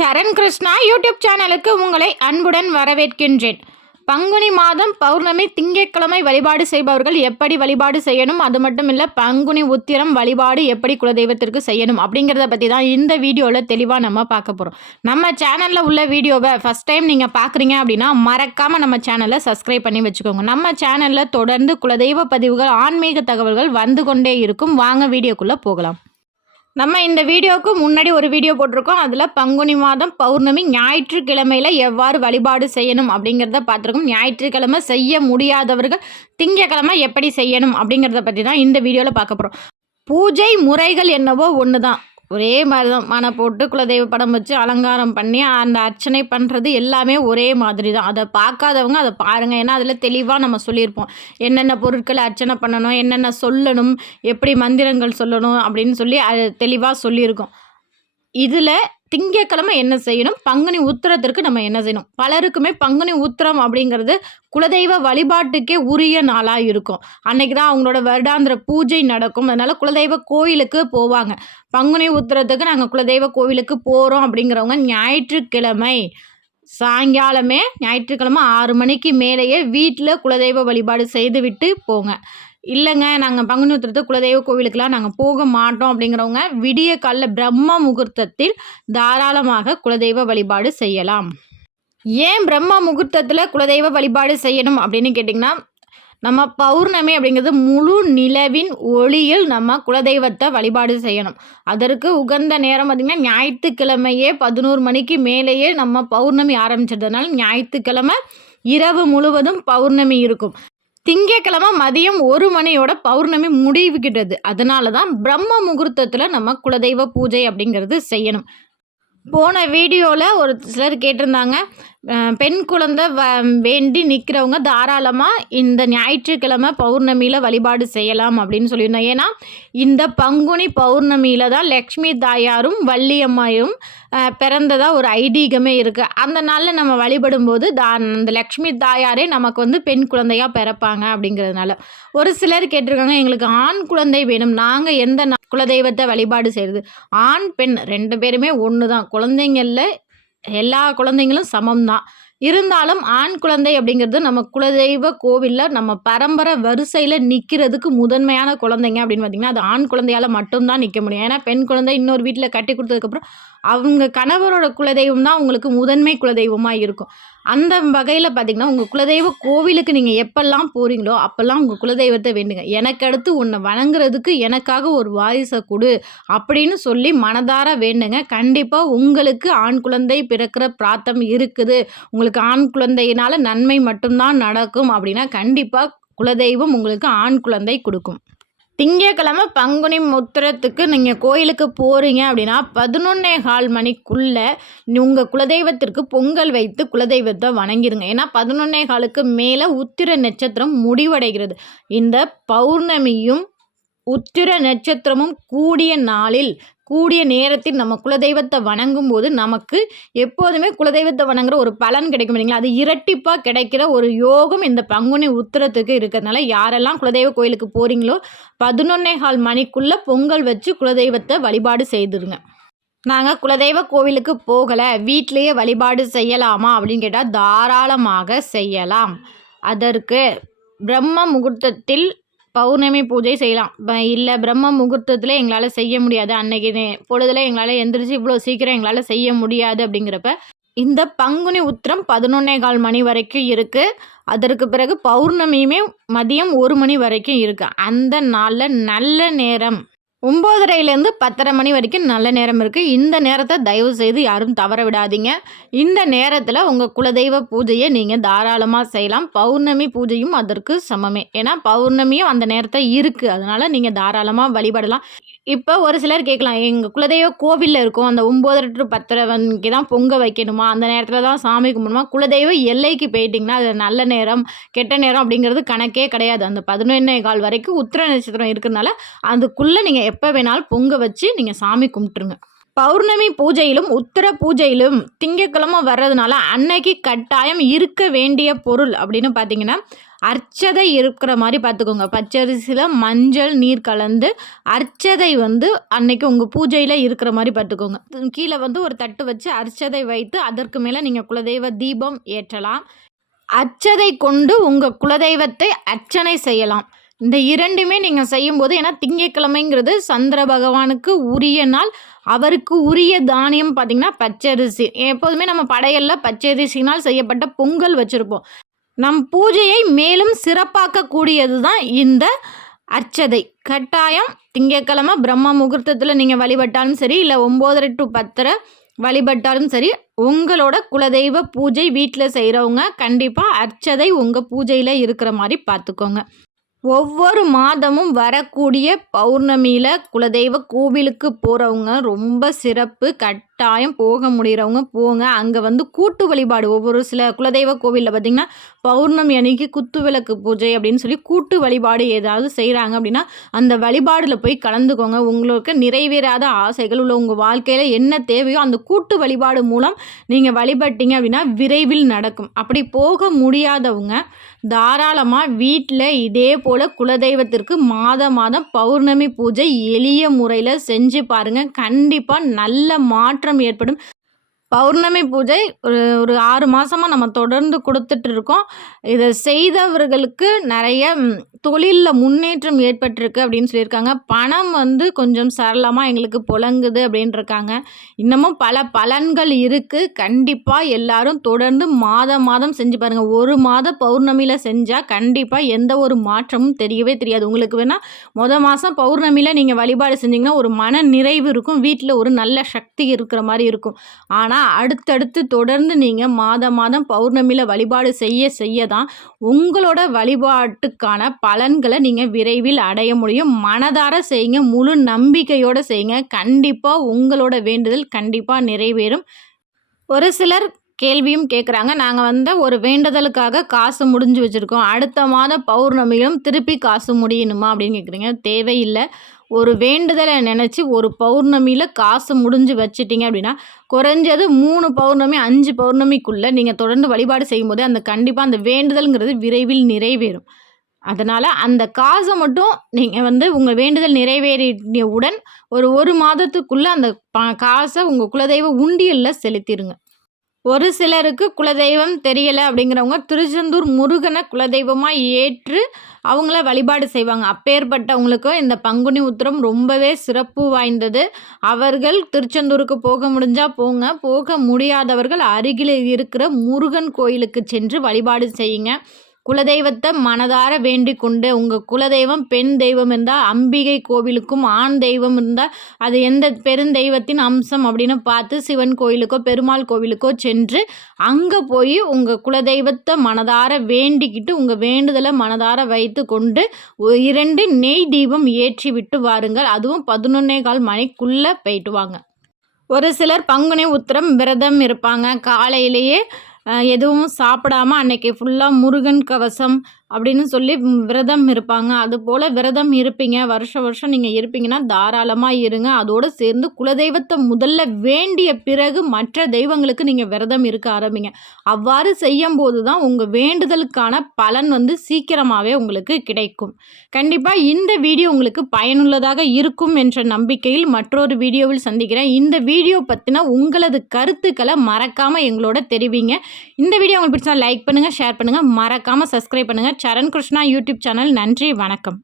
சரண் Krishna YouTube சேனலுக்கு உங்களை அன்புடன் வரவேற்கின்றேன். பங்குனி மாதம் பௌர்ணமி திங்கட்கிழமை வழிபாடு செய்பவர்கள் எப்படி வழிபாடு செய்யணும், அது மட்டும் இல்லை பங்குனி உத்திரம் வழிபாடு எப்படி குலதெய்வத்திற்கு செய்யணும் அப்படிங்கிறத பற்றி தான் இந்த வீடியோவில் தெளிவாக நம்ம பார்க்க போகிறோம். நம்ம சேனலில் உள்ள வீடியோவை ஃபஸ்ட் டைம் நீங்கள் பார்க்குறீங்க அப்படின்னா மறக்காமல் நம்ம சேனலை சப்ஸ்கிரைப் பண்ணி வச்சுக்கோங்க. நம்ம சேனலில் தொடர்ந்து குலதெய்வ பதிவுகள், ஆன்மீக தகவல்கள் வந்து கொண்டே இருக்கும். வாங்க வீடியோக்குள்ளே போகலாம். நம்ம இந்த வீடியோவுக்கு முன்னாடி ஒரு வீடியோ போட்டிருக்கோம். அதில் பங்குனி மாதம் பௌர்ணமி ஞாயிற்றுக்கிழமையில் எவ்வாறு வழிபாடு செய்யணும் அப்படிங்கிறத பார்த்துருக்கோம். ஞாயிற்றுக்கிழமை செய்ய முடியாதவர்கள் திங்கக்கிழமை எப்படி செய்யணும் அப்படிங்கிறத பற்றி தான் இந்த வீடியோவில் பார்க்க போகிறோம். பூஜை முறைகள் என்னவோ ஒன்று தான், ஒரே மாதிரி தான். மனை போட்டு குலதெய்வ படம் வச்சு அலங்காரம் பண்ணி அந்த அர்ச்சனை பண்ணுறது எல்லாமே ஒரே மாதிரி தான். அதை பார்க்காதவங்க அதை பாருங்கள். ஏன்னா அதில் தெளிவாக நம்ம சொல்லியிருப்போம் என்னென்ன பொருட்களை அர்ச்சனை பண்ணணும், என்னென்ன சொல்லணும், எப்படி மந்திரங்கள் சொல்லணும் அப்படின்னு சொல்லி அது தெளிவாக சொல்லியிருக்கோம். இதில் திங்கக்கிழமை என்ன செய்யணும், பங்குனி உத்திரத்திற்கு நம்ம என்ன செய்யணும். பலருக்குமே பங்குனி உத்திரம் அப்படிங்கிறது குலதெய்வ வழிபாட்டுக்கே உரிய நாளாக இருக்கும். அன்னைக்கு தான் அவங்களோட வருடாந்திர பூஜை நடக்கும். அதனால் குலதெய்வ கோயிலுக்கு போவாங்க. பங்குனி உத்திரத்துக்கு நாங்கள் குலதெய்வ கோவிலுக்கு போகிறோம் அப்படிங்கிறவங்க ஞாயிற்றுக்கிழமை சாயங்காலமே, ஞாயிற்றுக்கிழமை 6 மணிக்கு மேலேயே வீட்டில் குலதெய்வ வழிபாடு செய்துவிட்டு போங்க. இல்லைங்க நாங்கள் பங்குனி உத்திரத்து குலதெய்வ கோவிலுக்கெலாம் நாங்கள் போக மாட்டோம் அப்படிங்கிறவங்க விடிய காலைல பிரம்ம முகூர்த்தத்தில் தாராளமாக குலதெய்வ வழிபாடு செய்யலாம். ஏன் பிரம்ம முகூர்த்தத்தில் குலதெய்வ வழிபாடு செய்யணும் அப்படின்னு கேட்டிங்கன்னா, நம்ம பௌர்ணமி அப்படிங்கிறது முழு நிலவின் ஒளியில் நம்ம குலதெய்வத்தை வழிபாடு செய்யணும். அதற்கு உகந்த நேரம் பார்த்திங்கன்னா ஞாயிற்றுக்கிழமையே 11 மணிக்கு மேலேயே நம்ம பௌர்ணமி ஆரம்பிச்சிடுறதுனால ஞாயிற்றுக்கிழமை இரவு முழுவதும் பௌர்ணமி இருக்கும். திங்கக்கிழமை மதியம் 1 மணியோட பௌர்ணமி முடிவுகிட்டது. அதனால தான் பிரம்ம முகூர்த்தத்தில் நம்ம குலதெய்வ பூஜை அப்படிங்கிறது செய்யணும். போன வீடியோவில் ஒரு சிலர் கேட்டிருந்தாங்க, பெண் குழந்தை வேண்டி நிற்கிறவங்க தாராளமாக இந்த ஞாயிற்றுக்கிழமை பௌர்ணமியில் வழிபாடு செய்யலாம் அப்படின்னு சொல்லியிருந்தோம். ஏன்னா இந்த பங்குனி பௌர்ணமியில் தான் லக்ஷ்மி தாயாரும் வள்ளியம்மாயும் பிறந்ததாக ஒரு ஐதீகமே இருக்குது. அந்த நாளில் நம்ம வழிபடும்போது அந்த லக்ஷ்மி தாயாரே நமக்கு பெண் குழந்தையாக பிறப்பாங்க அப்படிங்கிறதுனால. ஒரு சிலர் கேட்டிருக்காங்க, எங்களுக்கு ஆண் குழந்தை வேணும், நாங்கள் எந்த குலதெய்வத்தை வழிபாடு செய்கிறது. ஆண் பெண் 2 பேருமே ஒன்று தான். குழந்தைங்களில் எல்லா குழந்தைங்களும் சமம் தான். இருந்தாலும் ஆண் குழந்தை அப்படிங்கிறது நம்ம குலதெய்வ கோவிலில் நம்ம பரம்பரை வரிசையில் நிற்கிறதுக்கு முதன்மையான குழந்தைங்க அப்படின்னு பார்த்திங்கன்னா அது ஆண் குழந்தையால் மட்டும்தான் நிற்க முடியும். ஏன்னா பெண் குழந்தை இன்னொரு வீட்டில் கட்டி கொடுத்ததுக்கப்புறம் அவங்க கணவரோட குலதெய்வம் தான் உங்களுக்கு முதன்மை குலதெய்வமாக இருக்கும். அந்த வகையில் பார்த்திங்கன்னா உங்கள் குலதெய்வ கோவிலுக்கு நீங்கள் எப்பெல்லாம் போகிறீங்களோ அப்போல்லாம் உங்கள் குலதெய்வத்தை வேண்டுங்க. எனக்கு அடுத்து உன்னை வணங்குறதுக்கு எனக்காக ஒரு வாரிசை கொடு அப்படின்னு சொல்லி மனதார வேண்டுங்க. கண்டிப்பாக உங்களுக்கு ஆண் குழந்தை பிறக்கிற பிரார்த்தம் இருக்குது, உங்களுக்கு ஆண் குழந்தையினால் நன்மை மட்டும்தான் நடக்கும் அப்படின்னா கண்டிப்பாக குலதெய்வம் உங்களுக்கு ஆண் குழந்தை கொடுக்கும். திங்கக்கிழமை பங்குனி உத்திரத்துக்கு நீங்கள் கோயிலுக்கு போகிறீங்க அப்படின்னா 11:15 மணிக்குள்ளே உங்கள் குலதெய்வத்திற்கு பொங்கல் வைத்து குலதெய்வத்தை வணங்கிடுங்க. ஏன்னா 11:15க்கு மேலே உத்திர நட்சத்திரம் முடிவடைகிறது. இந்த பௌர்ணமியும் உத்திர நட்சத்திரமும் கூடிய நாளில் கூடிய நேரத்தில் நம்ம குலதெய்வத்தை வணங்கும் போது நமக்கு எப்போதுமே குலதெய்வத்தை வணங்குற ஒரு பலன் கிடைக்கும் இல்லைங்களா, அது இரட்டிப்பாக கிடைக்கிற ஒரு யோகம் இந்த பங்குனி உத்திரத்துக்கு இருக்கிறதுனால யாரெல்லாம் குலதெய்வ கோயிலுக்கு போகிறீங்களோ 11:15 மணிக்குள்ளே பொங்கல் வச்சு குலதெய்வத்தை வழிபாடு செய்துருங்க. நாங்கள் குலதெய்வ கோவிலுக்கு போகலை, வீட்டிலையே வழிபாடு செய்யலாமா அப்படின்னு கேட்டால் தாராளமாக செய்யலாம். அதற்கு பிரம்ம முகூர்த்தத்தில் பௌர்ணமி பூஜை செய்யலாம். இல்லை பிரம்ம முகூர்த்தத்தில் எங்களால் செய்ய முடியாது, அன்னைக்கு பொழுதில் எங்களால் எந்திரிச்சு இவ்வளோ சீக்கிரம் எங்களால் செய்ய முடியாது அப்படிங்கிறப்ப இந்த பங்குனி உத்திரம் 11:15 மணி வரைக்கும் இருக்குது. அதற்கு பிறகு பௌர்ணமியுமே மதியம் 1 மணி வரைக்கும் இருக்குது. அந்த நாளில் நல்ல நேரம் 9:30லேருந்து 10:30 மணி வரைக்கும் நல்ல நேரம் இருக்குது. இந்த நேரத்தை தயவு செய்து யாரும் தவற விடாதீங்க. இந்த நேரத்தில் உங்கள் குலதெய்வ பூஜையை நீங்கள் தாராளமாக செய்யலாம். பௌர்ணமி பூஜையும் அதற்கு சமமே. ஏன்னா பௌர்ணமியும் அந்த நேரத்தை இருக்குது, அதனால் நீங்கள் தாராளமாக வழிபடலாம். இப்போ ஒரு சிலர் கேட்கலாம், எங்கள் குலதெய்வ கோவிலில் இருக்கும், அந்த 9:30 to 10:30 தான் பொங்க வைக்கணுமா, அந்த நேரத்தில் தான் சாமி கும்பிடணுமா? குலதெய்வ எல்லைக்கு போயிட்டிங்கன்னா அது நல்ல நேரம் கெட்ட நேரம் அப்படிங்கிறது கணக்கே கிடையாது. அந்த 11:15 வரைக்கும் உத்திர நட்சத்திரம் இருக்கிறதுனால அதுக்குள்ளே நீங்கள் எப்போ வேணாலும் பொங்க வச்சு நீங்கள் சாமி கும்பிட்டுருங்க. பௌர்ணமி பூஜையிலும் உத்திர பூஜையிலும் திங்கக்கிழமை வர்றதுனால அன்னைக்கு கட்டாயம் இருக்க வேண்டிய பொருள் அப்படின்னு பார்த்தீங்கன்னா அர்ச்சதை இருக்கிற மாதிரி பார்த்துக்கோங்க. பச்சரிசியில் மஞ்சள் நீர் கலந்து அர்ச்சதை அன்னைக்கு உங்கள் பூஜையில் இருக்கிற மாதிரி பார்த்துக்கோங்க. கீழே ஒரு தட்டு வச்சு அர்ச்சதை வைத்து அதற்கு மேலே நீங்கள் குலதெய்வ தீபம் ஏற்றலாம். அர்ச்சதை கொண்டு உங்கள் குலதெய்வத்தை அர்ச்சனை செய்யலாம். இந்த இரண்டுமே நீங்கள் செய்யும்போது, ஏன்னா திங்கட்கிழமைங்கிறது சந்திர பகவானுக்கு உரிய நாள், அவருக்கு உரிய தானியம் பார்த்திங்கன்னா பச்சரிசி. எப்போதுமே நம்ம படையலில் பச்சரிசினால் செய்யப்பட்ட பொங்கல் வச்சுருப்போம். நம் பூஜையை மேலும் சிறப்பாக்கக்கூடியது தான் இந்த அர்ச்சதை. கட்டாயம் திங்கட்கிழமை பிரம்ம முகூர்த்தத்தில் நீங்கள் வழிபட்டாலும் சரி, இல்லை 9:30 to 10:30 வழிபட்டாலும் சரி, உங்களோட குலதெய்வ பூஜை வீட்டில் செய்கிறவங்க கண்டிப்பாக அர்ச்சதை உங்கள் பூஜையில் இருக்கிற மாதிரி பார்த்துக்கோங்க. ஒவ்வொரு மாதமும் வரக்கூடிய பௌர்ணமியில் குலதெய்வ கோவிலுக்கு போகிறவங்க ரொம்ப சிறப்பு. கட்டாயம் போக முடிகிறவங்க போங்க. அங்கே கூட்டு வழிபாடு, ஒவ்வொரு சில குலதெய்வ கோவிலில் பார்த்திங்கன்னா பௌர்ணமி அன்னைக்கு குத்து விளக்கு பூஜை அப்படின்னு சொல்லி கூட்டு வழிபாடு ஏதாவது செய்கிறாங்க அப்படின்னா அந்த வழிபாடில் போய் கலந்துக்கோங்க. உங்களுக்கு நிறைவேறாத ஆசைகள் உள்ள உங்கள் வாழ்க்கையில் என்ன தேவையோ அந்த கூட்டு வழிபாடு மூலம் நீங்கள் வழிபட்டீங்க அப்படின்னா விரைவில் நடக்கும். அப்படி போக முடியாதவங்க தாராளமாக வீட்டில் இதே போல் குலதெய்வத்திற்கு மாதம் பௌர்ணமி பூஜை எளிய முறையில் செஞ்சு பாருங்கள். கண்டிப்பாக நல்ல மாற்றம் ஏற்படும். பௌர்ணமி பூஜை ஒரு 6 மாதமாக நம்ம தொடர்ந்து கொடுத்துட்டு இருக்கோம். இதை செய்தவர்களுக்கு நிறைய தொழிலில் முன்னேற்றம் ஏற்பட்டிருக்கு அப்படின்னு சொல்லியிருக்காங்க. பணம் கொஞ்சம் சரளமாக எங்களுக்கு புழங்குது அப்படின்ட்டுருக்காங்க. இன்னமும் பல பலன்கள் இருக்குது. கண்டிப்பாக எல்லாரும் தொடர்ந்து மாதம் செஞ்சு பாருங்கள். ஒரு மாத பௌர்ணமியில் செஞ்சால் கண்டிப்பாக எந்த ஒரு மாற்றமும் தெரியவே தெரியாது. உங்களுக்கு வேணால் மாதம் பௌர்ணமியில் நீங்கள் வழிபாடு செஞ்சிங்கன்னா ஒரு மன நிறைவு இருக்கும், வீட்டில் ஒரு நல்ல சக்தி இருக்கிற மாதிரி இருக்கும். ஆனால் அடுத்தடுத்து தொடர்ந்து நீங்கள் மாதம் பௌர்ணமியில் வழிபாடு செய்ய தான் உங்களோட வழிபாட்டுக்கான பலன்களை நீங்கள் விரைவில் அடைய முடியும். மனதார செய்யுங்க, முழு நம்பிக்கையோடு செய்யுங்க. கண்டிப்பாக உங்களோட வேண்டுதல் கண்டிப்பாக நிறைவேறும். ஒரு சிலர் கேள்வியும் கேட்குறாங்க, நாங்கள் ஒரு வேண்டுதலுக்காக காசு முடிஞ்சு வச்சுருக்கோம், அடுத்த மாத பௌர்ணமியிலும் திருப்பி காசு முடியணுமா அப்படின்னு கேட்குறீங்க. தேவையில்லை. ஒரு வேண்டுதலை நினச்சி ஒரு பௌர்ணமியில் காசு முடிஞ்சு வச்சிட்டிங்க அப்படின்னா குறைஞ்சது 3 பௌர்ணமி 5 பௌர்ணமிக்குள்ளே நீங்கள் தொடர்ந்து வழிபாடு செய்யும்போது கண்டிப்பாக அந்த வேண்டுதல்ங்கிறது விரைவில் நிறைவேறும். அதனால் அந்த காசை மட்டும் நீங்கள் உங்கள் வேண்டுதல் நிறைவேறியவுடன் ஒரு மாதத்துக்குள்ளே அந்த காசை உங்கள் குலதெய்வ உண்டியலில் செலுத்திடுங்க. ஒரு சிலருக்கு குலதெய்வம் தெரியலை அப்படிங்கிறவங்க திருச்செந்தூர் முருகனை குலதெய்வமாக ஏற்று அவங்கள வழிபாடு செய்வாங்க. அப்பேற்பட்டவங்களுக்கும் இந்த பங்குனி உத்திரம் ரொம்பவே சிறப்பு வாய்ந்தது. அவர்கள் திருச்செந்தூருக்கு போக முடிஞ்சால் போங்க, போக முடியாதவர்கள் அருகில் இருக்கிற முருகன் கோயிலுக்கு சென்று வழிபாடு செய்யுங்க. குலதெய்வத்தை மனதார வேண்டிக் கொண்டு, உங்கள் குலதெய்வம் பெண் தெய்வம் இருந்தால் அம்பிகை கோவிலுக்கும், ஆண் தெய்வம் இருந்தால் அது எந்த பெருந்தெய்வத்தின் அம்சம் அப்படின்னு பார்த்து சிவன் கோயிலுக்கோ பெருமாள் கோவிலுக்கோ சென்று அங்கே போய் உங்கள் குலதெய்வத்தை மனதார வேண்டிக்கிட்டு உங்கள் வேண்டுதலை மனதார வைத்து கொண்டு 2 நெய் தீபம் ஏற்றி விட்டு வாருங்கள். அதுவும் 11:15 மணிக்குள்ளே போயிட்டு வாங்க. ஒரு சிலர் பங்குனி உத்திரம் விரதம் இருப்பாங்க. காலையிலேயே எதுவும் சாப்பிடாம அன்னைக்கு ஃபுல்லாக முருகன் கவசம் அப்படின்னு சொல்லி விரதம் இருப்பாங்க. அதுபோல் விரதம் இருப்பீங்க, வருஷம் நீங்கள் இருப்பீங்கன்னா தாராளமாக இருங்க. அதோடு சேர்ந்து குலதெய்வத்தை முதல்ல வேண்டிய பிறகு மற்ற தெய்வங்களுக்கு நீங்கள் விரதம் இருக்க ஆரம்பிங்க. அவ்வாறு செய்யும்போது தான் உங்கள் வேண்டுதலுக்கான பலன் சீக்கிரமாகவே உங்களுக்கு கிடைக்கும். கண்டிப்பாக இந்த வீடியோ உங்களுக்கு பயனுள்ளதாக இருக்கும் என்ற நம்பிக்கையில் மற்றொரு வீடியோவில் சந்திக்கிறேன். இந்த வீடியோ பற்றின உங்களது கருத்துக்களை மறக்காமல் எங்களோட தெரிவிங்க. இந்த வீடியோ உங்களுக்கு பிடிச்சா லைக் பண்ணுங்கள், ஷேர் பண்ணுங்கள், மறக்காமல் சப்ஸ்கிரைப் பண்ணுங்கள். சரண் கிருஷ்ணா யூடியூப் சேனல். நன்றி, வணக்கம்.